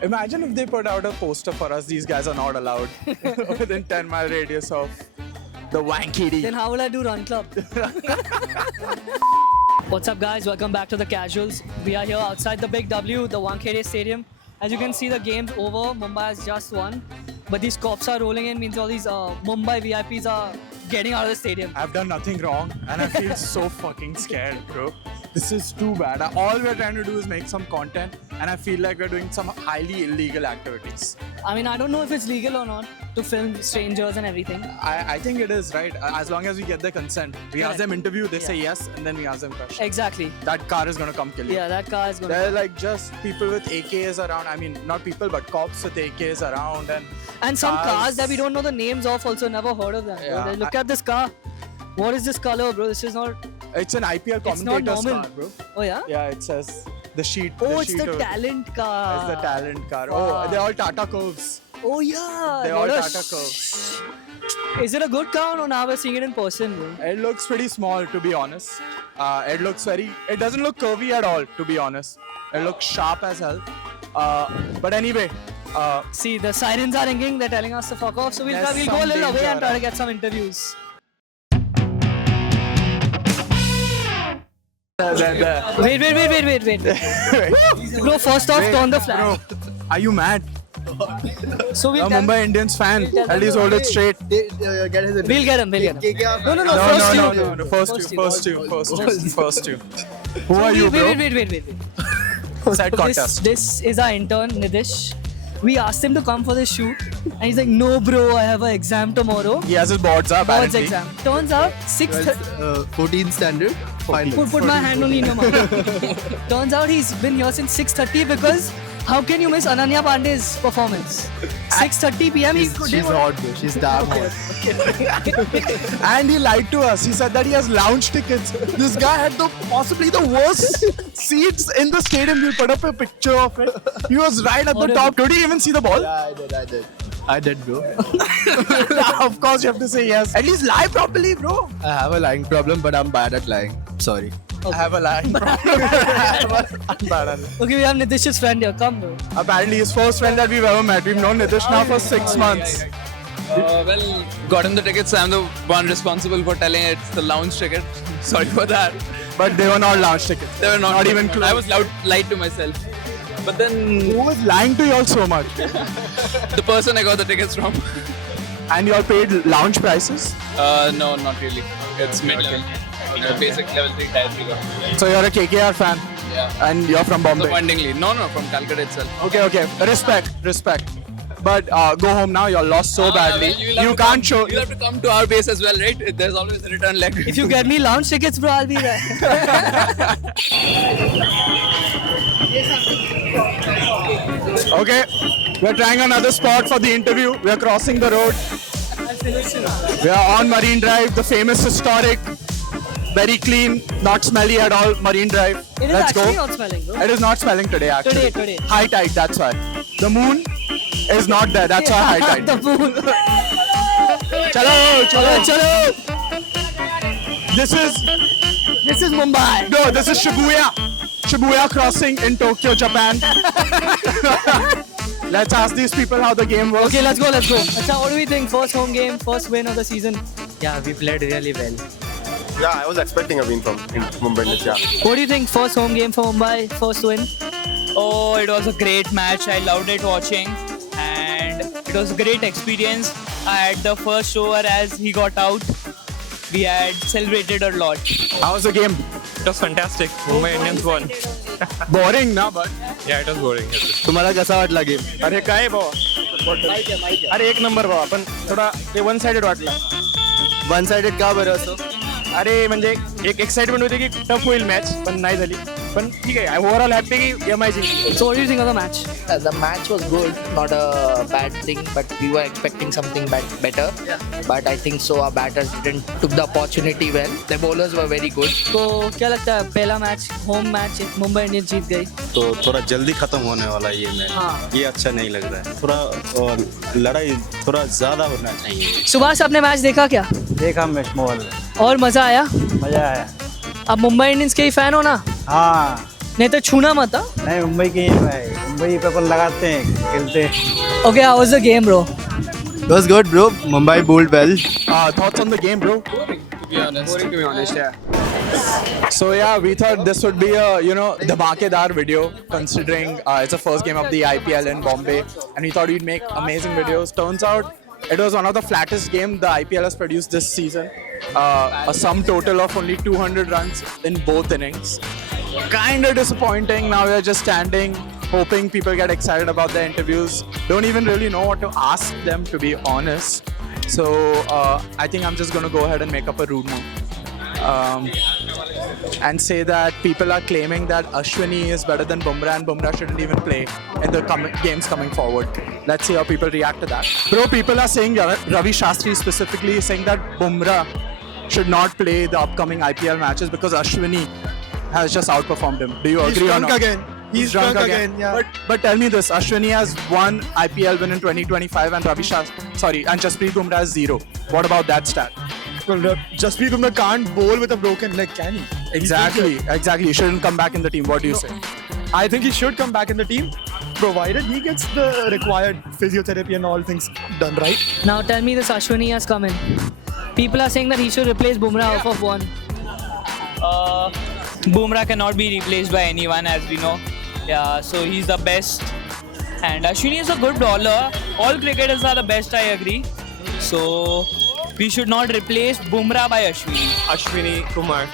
Imagine if they put out a poster for us, these guys are not allowed within 10-mile radius of the Wankhede. Then how will I do Run Club? What's up, guys? Welcome back to the Casuals. We are here outside the Big W, the Wankhede Stadium. As you can see, the game's over. Mumbai has just won. But these cops are rolling in, means all these Mumbai VIPs are getting out of the stadium. I've done nothing wrong and I feel so fucking scared, bro. This is too bad. All we're trying to do is make some content and I feel like we're doing some highly illegal activities. I mean, I don't know if it's legal or not to film strangers and everything. I think it is, right? As long as we get their consent. We ask Correct. them interview, they say yes, and then we ask them questions. Exactly. That car is gonna come kill you. Yeah, that car is going They're to... like just people with AKs around. I mean, not people, but cops with AKs around. And some cars that we don't know the names of also, never heard of them. Yeah. Look at this car. What is this color, bro? This is not... It's an IPL It's not commentator's normal. car, bro. Oh, yeah? Yeah, it says the sheet. Oh, it's sheet the of- talent car. It's the talent car. Wow. Oh, they're all Tata Curves. Oh, yeah. They're all What a Tata Curves. Is it a good car or now we're seeing it in person, bro? It looks pretty small, to be honest. It looks very... It doesn't look curvy at all, to be honest. It looks sharp as hell. But anyway... See, the sirens are ringing. They're telling us to fuck off. So we'll There's go a some little away danger and try to around. get some interviews. Wait. Bro, first off, turn the flag. Bro, are you mad? So A Mumbai Indians fan. we'll tell At least hold it straight. We'll get him. No. No, First First two. Who are you, bro? Wait. Set contest. This is our intern, Nidish. We asked him to come for this shoot. And he's like, no, bro, I have an exam tomorrow. He has his boards up, Boards apparently. exam. Turns out, 6:30. 14th standard. Final. Put my hand only in your mouth. Turns out he's been here since 6:30 because how can you miss Ananya Pandey's performance? 6:30 p.m. he could She's hot, bro. She's damn hot. And he lied to us. He said that he has lounge tickets. This guy had possibly the worst seats in the stadium. We'll put up a picture of it. He was right at the Horrible. top. Did he even see the ball? Yeah, I did, bro. Of course, you have to say yes. At least lie properly, bro. I have a lying problem, but I'm bad at lying. Sorry. I have a lying problem. I'm bad at it. Okay, we have Nitish's friend here. Come, bro. Apparently, his first friend that we've ever met. We've known Nitish now for 6 months. Well, got him the tickets. I'm the one responsible for telling it's the lounge ticket. Sorry for that. But they were not lounge tickets. They were not even close. I was lied to myself. But then Who was lying to you all so much? the person I got the tickets from. And you all paid lounge prices? No, not really. It's mid-level. Basic level 3 tier 3 got. So you're a KKR fan? Yeah. And you're from Bombay? Disappointingly. No, from Calcutta itself. Okay. Respect. But go home now. You're lost so badly. Well, You can't show. You'll have to come to our base as well, right? There's always a return leg. If you get me lounge tickets, bro, I'll be there. Okay. We're trying another spot for the interview. We're crossing the road. We are on Marine Drive, the famous historic, very clean, not smelly at all Marine Drive. It is Let's actually go. not smelling, bro. It is not smelling today, actually. Today. High tide, that's why. The moon is not there, that's why high tide. The moon. Chalo. This is Mumbai. no, this is Shibuya. Shibuya crossing in Tokyo, Japan. Let's ask these people how the game was. Okay, let's go. Acha, what do we think? First home game, first win of the season. Yeah, we played really well. Yeah, I was expecting a win from Mumbai Indians. Yeah. What do you think? First home game for Mumbai, first win. Oh, it was a great match. I loved it watching, and it was a great experience. At the first over, as he got out, we had celebrated a lot. How was the game? It was fantastic. Mumbai Indians won. Boring, na? But Yeah, it was boring. तुम्हाला कसा वाटला game? अरे काय भावा अरे एक number भावा पण थोडा ते वन साइडेड वाटला वन साइडेड का बरं असं? अरे म्हणजे एक एक्साइटमेंट होती की टफ होईल मॅच पण नाही झाली पण ठीक आहे ओव्हरऑल हॅपी की एम आय जिंकली So what do you think of the match? The match was good, not a bad thing, but we were expecting something better. But I think so our batters didn't took the opportunity well. The bowlers were very good. तो क्या लगता है पहला match home match Mumbai Indians जीत गई. तो थोड़ा जल्दी खत्म होने वाला ये मैच. हाँ. ये अच्छा नहीं लग रहा है. थोड़ा लड़ाई थोड़ा ज्यादा होना चाहिए. सुभाष आपने मैच देखा क्या? देखा मैच मोबाइल और मजा आया? मजा आया. अब मुंबई इंडियंस के ही फैन हो ना? हाँ नहीं तो छूना मत. नहीं मुंबई की ही मैं वहीं पे अपन लगाते हैं खेलते हैं. Okay, how was the game, bro? It was good, bro. Mumbai bowled well. Thoughts on the game, bro? To be honest, So yeah, we thought this would be a dhamakedar video, considering it's the first game of the IPL in Bombay, and we thought we'd make amazing videos. Turns out it was one of the flattest games the IPL has produced this season. A sum total of only 200 runs in both innings. Kinda disappointing. Now we're just standing, hoping people get excited about the interviews. Don't even really know what to ask them, to be honest. So I think I'm just gonna go ahead and make up a rude move. And say that people are claiming that Ashwini is better than Bumrah and Bumrah shouldn't even play in the games coming forward. Let's see how people react to that. Bro, people are saying, Ravi Shastri specifically is saying that Bumrah should not play the upcoming IPL matches because Ashwini has just outperformed him. Do you agree or not? again. He's drunk again. Yeah. But tell me this, Ashwini has one IPL win in 2025 and and Jasprit Bumrah has 0. What about that stat? Well, Jasprit Bumrah can't bowl with a broken leg, can he? Exactly. He shouldn't come back in the team. What do you say? I think he should come back in the team, provided he gets the required physiotherapy and all things done right. Now tell me this Ashwini has come in. People are saying that he should replace Bumrah off of one. Bumrah cannot be replaced by anyone, as we know. Yeah, so he's the best. And Ashwini is a good bowler. All cricketers are the best, I agree. So we should not replace Bumrah by Ashwini. Ashwini Kumar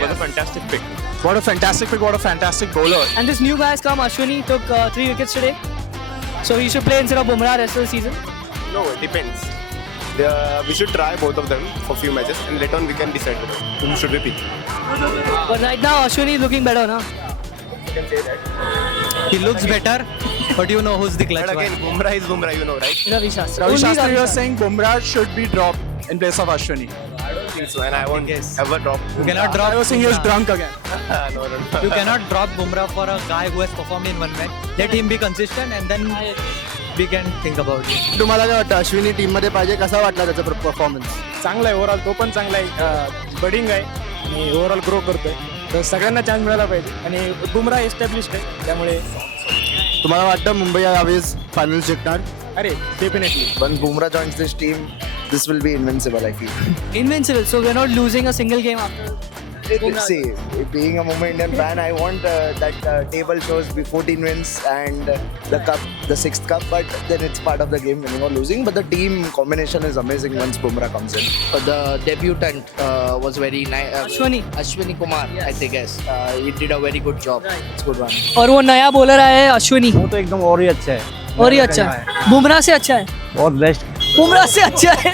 was a fantastic pick. What a fantastic pick, what a fantastic bowler. And this new guy has come, Ashwini took 3 wickets today. So he should play instead of Bumrah rest of the season. No, it depends. We should try both of them for few matches and later on we can decide whom should we pick. But right now Ashwini is looking better now. You can say that. He looks better, but you know who's the clutch But again, Bumrah is Bumrah, you know, right? Ravi Shastri. Ravi Only Shastri Ravi was Shastri. saying Bumrah should be dropped in place of Ashwini. I don't think so, and I won't Yes. ever drop. You cannot I drop. was saying he was Bumrah. drunk again. No. You cannot drop Bumrah for a guy who has performed in one match. Let him be consistent, and then we can think about it. तुम्हाला काय वाटतं Ashwini team मध्ये पाहिजे? कसा वाटला त्याचा performance? चांगला आहे ओव्हरऑल, तो पण चांगला आहे, बडिंग आहे आणि ओव्हरऑल ग्रो करतोय. तर सगळ्यांना चान्स मिळाला पाहिजे आणि बुमराह एस्टॅब्लिश्ड आहे त्यामुळे तुम्हाला वाटतं मुंबई यावेळेस फायनल जिंकणार? अरे definitely. When Bumrah joins this team, this will be invincible, I feel. Invincible. So we're not losing a single game after. See, being a Mumbai Indian fan, I want that table shows 14 wins and the cup, the 6th cup, but then it's part of the game, winning or losing. But the team combination is amazing once Bumrah comes in. The debutant was very nice. Ashwini Kumar, I think, yes. He did a very good job. It's a good one. और वो नया bowler आया है अश्विनी, वो तो एकदम और ही अच्छा है. और ही अच्छा है. बुमराह से अच्छा है. और बेस्ट. बुमराह से अच्छा है.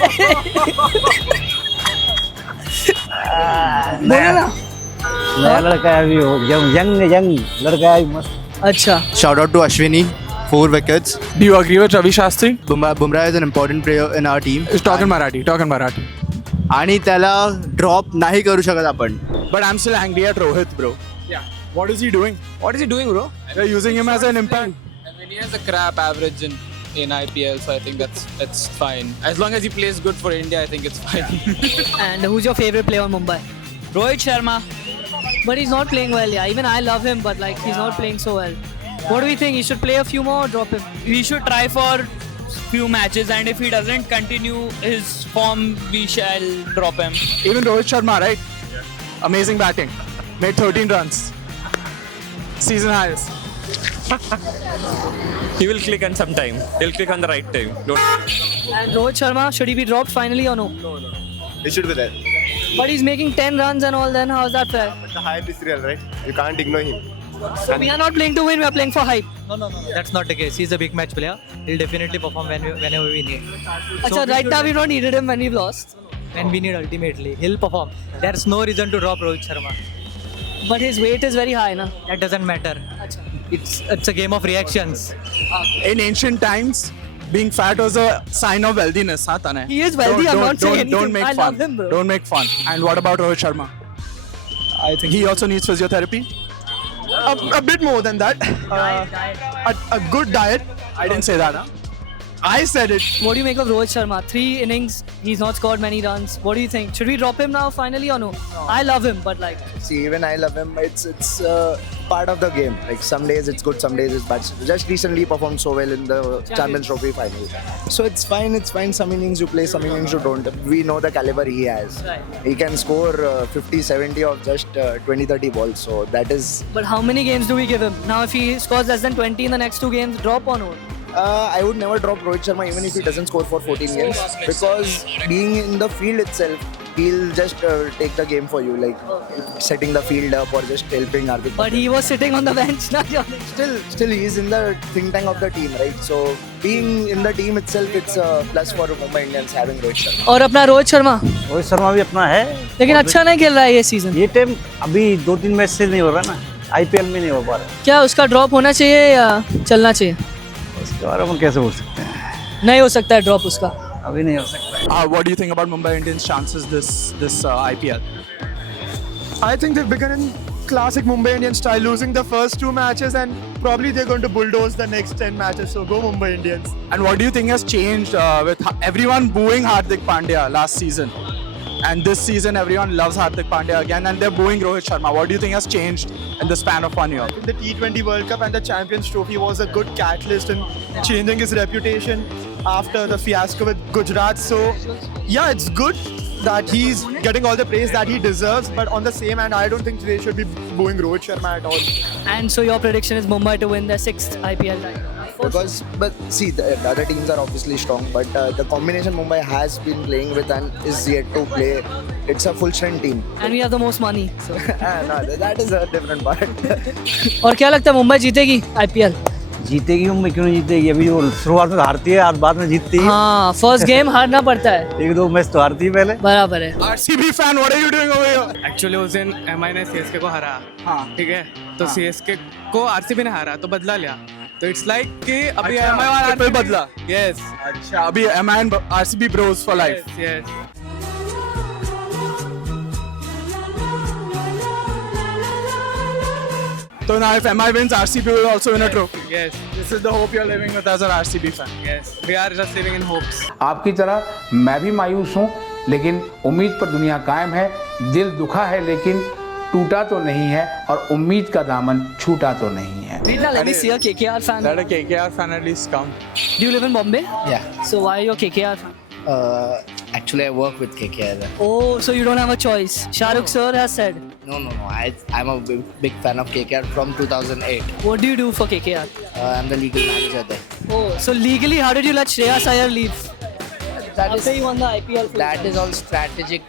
बोला ना. नया लड़का है अभी, वो यंग लड़का है मस्त. अच्छा. Shout out to Ashwini, 4 wickets. Do you agree with Ravi Shastri? Bumrah is an important player in our team. Talk in Marathi. आणि त्याला ड्रॉप नाही करू शकत आपण. But I'm still angry at Rohit, bro. Yeah. What is he doing? What is he doing, bro? They're using him as an impact. I mean, he has a crap average in IPL, so I think that's fine. As long as he plays good for India, I think it's fine. And who's your favorite player on Mumbai? Rohit Sharma. But he's not playing well. Yeah, even I love him, but like he's not playing so well. What do we think? He should play a few more or drop him? We should try for few matches, and if he doesn't continue his form, we shall drop him. Even Rohit Sharma, right? Amazing batting. Made 13 runs. Season highest. He will click on some time. He'll click on the right time. And Rohit Sharma, should he be dropped finally or no? He should be there. But he's making 10 runs and all, then how's that fair? The hype is real, right? You can't ignore him. So we are not playing to win, we are playing for hype. No. That's not the case. He's a big match player. He'll definitely perform whenever we need. Achha, right now we've not needed him when we've lost. When we need ultimately, he'll perform. There's no reason to drop Rohit Sharma. But his weight is very high, na? That doesn't matter. Achha. It's a game of reactions. In ancient times, being fat was a sign of wealthiness, huh, Tanay? He is wealthy, I'm not saying anything. Don't make I fun. love him, bro. Don't make fun. And what about Rohit Sharma? I think He also needs physiotherapy? a bit more than that. A good diet. I didn't say that, huh? I said it. What do you make of Rohit Sharma? 3 innings, he's not scored many runs. What do you think? Should we drop him now finally or no? I love him, but like... See, even I love him. It's part of the game. Like some days it's good, some days it's bad. Just recently he performed so well in the Champions Trophy final. So it's fine. It's fine. Some innings you play, some innings you don't. We know the caliber he has. Right. He can score 50, 70 of just 20, 30 balls. So that is. But how many games do we give him? Now if he scores less than 20 in the next 2 games, drop or no? I would never drop Rohit Sharma even if he doesn't score for 14 games, because being in the field itself, he'll just take the game for you, like setting the field up or just helping Hardik. But he was sitting on the bench, not Johnny. Still he's in the think tank of the team, right? So being in the team itself, it's a plus for Mumbai Indians having Rohit Sharma. और अपना रोहित शर्मा भी अपना है, लेकिन अच्छा नहीं खेल रहा है ये सीजन. ये टाइम अभी 2-3 मैच से नहीं हो रहा ना, IPL में नहीं हो पा रहा. क्या उसका ड्रॉप होना चाहिए या चलना चाहिए? उसके बारे में कैसे बोल सकते हैं? नहीं हो सकता है ड्रॉप उसका. अभी नहीं हो सकता. What do you think about Mumbai Indians' chances this IPL? I think they've begun in classic Mumbai Indian style, losing the first 2 matches, and probably they're going to bulldoze the next 10 matches. So go Mumbai Indians. And what do you think has changed with everyone booing Hardik Pandya last season? And this season, everyone loves Hardik Pandya again, and they're booing Rohit Sharma. What do you think has changed in the span of 1 year? The T20 World Cup and the Champions Trophy was a good catalyst in changing his reputation after the fiasco with Gujarat. So, yeah, it's good that he's getting all the praise that he deserves, but on the same hand, I don't think they should be booing Rohit Sharma at all. And so your prediction is Mumbai to win their 6th IPL title? Because, but see, the other teams are obviously strong, but the combination Mumbai has been playing with and is yet to play, it's a full strength team. And we have the most money. So. No, that is a different part. और क्या लगता है मुंबई जीतेगी IPL? जीतेगी मुंबई, क्यों नहीं जीतेगी? अभी वो शुरुआत में हारती है और बाद में जीतती है. हाँ, फर्स्ट गेम हारना पड़ता है. 1-2 मैच तो हारती है पहले. बराबर है. RCB fan, what are you doing over here? Actually उस दिन MI ने CSK को हरा. हाँ. ठीक है, तो CSK को RCB ने हारा तो बदला लिया. तो इट्स लाइक कि अभी अच्छा, MI वाला ट्रिपल बदला. यस. अच्छा, अभी MI and RCB bros for life. Yes. So now if MI wins, RCB will also win a trophy. Yes. This is the hope you're living with as an RCB fan. Yes. We are just living in hopes. आपकी तरह मैं भी मायूस हूँ, लेकिन उम्मीद पर दुनिया कायम है. दिल दुखा है लेकिन टूटा तो नहीं है, और उम्मीद का दामन छूटा तो नहीं है. Rita, let me see a KKR fan. Let a KKR fan at least come. Do you live in Bombay? Yeah. So why are you a KKR fan? Actually, I work with KKR. Oh, so you don't have a choice. Shah Rukh sir has said. No. I'm a big fan of KKR from 2008. What do you do for KKR? I'm the legal manager there. Oh, so legally, how did you let Shreyas Iyer leave? After he won the IPL. That is all strategic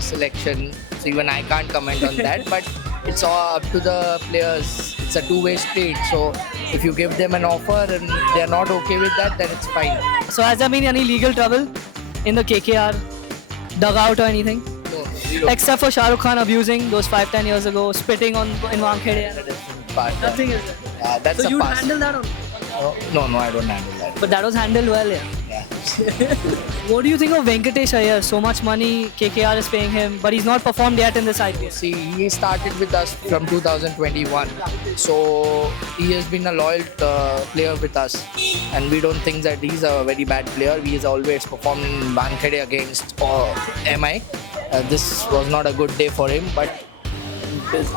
selection. So even I can't comment on that. But it's all up to the players. It's a two-way street. So if you give them an offer and they're not okay with that, then it's fine. So has there been any legal trouble in the KKR dugout or anything? No. Except for Shah Rukh Khan abusing those 5-10 years ago, spitting on in Wankhede. But, Nothing is there. that's So a you pass. handle that? No, I don't handle that. But that was handled well, yeah. What do you think of Venkatesh Iyer? So much money KKR is paying him, but he's not performed yet in this IPL. See, he started with us from 2021. So he has been a loyal player with us. And we don't think that he's a very bad player. He has always performed in Wankhede against MI. This was not a good day for him, but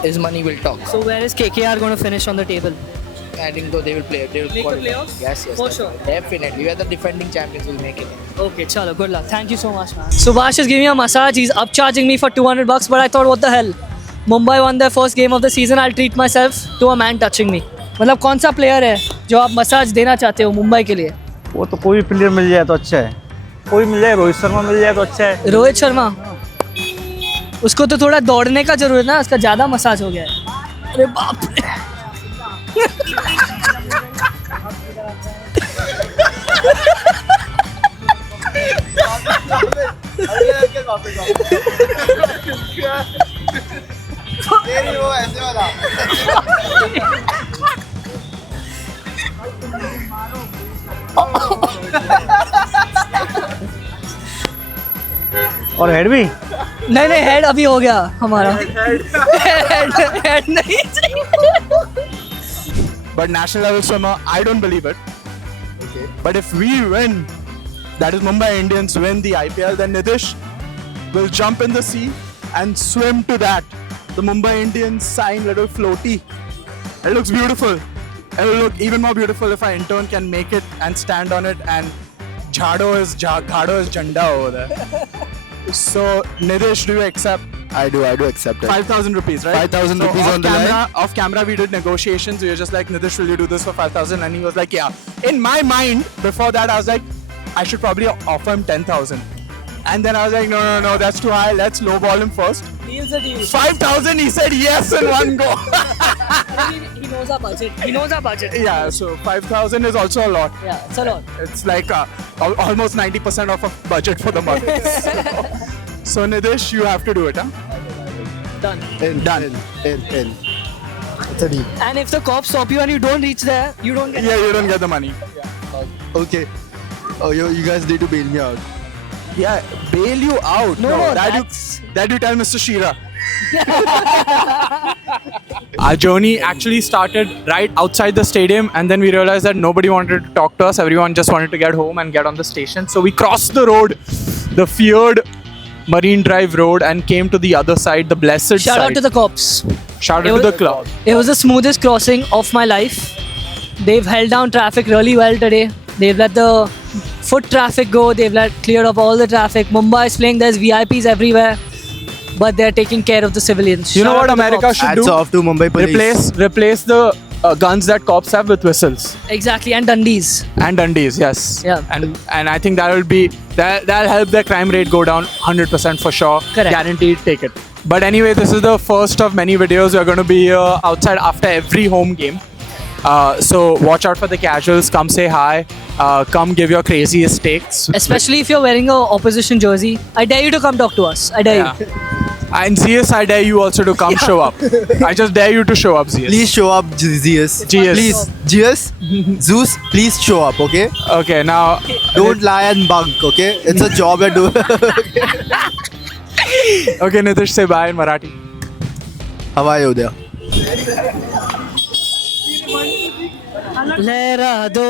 his money will talk. So where is KKR going to finish on the table? I think though they will play. They will Make the qualify. playoffs? Yes. For sure. Definitely. We are the defending champions. We'll make it. Okay, chalo, good luck. Thank you so much, man. Subhash is giving me a massage. He's upcharging me for $200, but I thought, what the hell? Mumbai won their first game of the season. I'll treat myself to a man touching me. मतलब कौन सा player है जो आप massage देना चाहते हो मुंबई के लिए? वो तो कोई भी प्लेयर मिल जाए तो अच्छा है. कोई मिल जाए, रोहित शर्मा मिल जाए तो अच्छा है. रोहित शर्मा, उसको तो थोड़ा दौड़ने का जरूरत है ना, उसका ज़्यादा मसाज हो गया है. अरे बाप रे. और हेड भी नहीं हेड अभी हो गया हमारा. हेड नहीं चाहिए. But national level swimmer, I don't believe it. Okay. But if we win, that is Mumbai Indians win the IPL, then Nitish will jump in the sea and swim to that. The Mumbai Indians sign little floaty. It looks beautiful. It will look even more beautiful if our intern can make it and stand on it and Ghado is Janda over there. So, Nitish, do you accept? I do accept it. 5,000 rupees, right? 5,000 rupees off on the camera, line. Off camera, we did negotiations. We were just like, Nitish, will you do this for 5,000? And he was like, yeah. In my mind, before that, I was like, I should probably offer him 10,000. And then I was like, no, that's too high. Let's lowball him first. Deal's a deal. 5,000, he said yes in one go. He knows our budget. He knows our budget. Yeah, so 5,000 is also a lot. Yeah, it's a lot. It's like almost 90% of a budget for the month. So Nitish, you have to do it, huh? Done. Done. In. It's a deal. And if the cops stop you and you don't reach there, you don't get Yeah, you don't get the money. Okay. Oh, you guys need to bail me out. Yeah, bail you out. No, that that's- you tell Mr. Sheera. Our journey actually started right outside the stadium, and then we realized that nobody wanted to talk to us. Everyone just wanted to get home and get on the station. So we crossed the road, the feared Marine Drive road, and came to the other side, the blessed side. Shout out to the cops. Shout out to the club. It was the smoothest crossing of my life. They've held down traffic really well today. They've let the foot traffic go. They've cleared up all the traffic. Mumbai is playing. There's VIPs everywhere, but they're taking care of the civilians. You know Shout what out to the America cops. should Hats do? off to Mumbai police. Replace the guns that cops have with whistles. Exactly, and Dundees. And Dundees, yes. Yeah. And I think that'll help the crime rate go down 100% for sure. Correct. Guaranteed, take it. But anyway, this is the first of many videos. We're going to be here outside after every home game. So watch out for the casuals. Come say hi. Come give your craziest takes. Especially if you're wearing a opposition jersey. I dare you to come talk to us. I dare you. And ZS, I dare you also to come show up. I just dare you to show up, ZS. Please show up, GS. Please, GS, Zeus, please show up, okay? Okay, now... Don't lie and bunk, okay? It's a job you're doing. Okay, Nitish, say bye in Marathi. How are you there? लहरा दो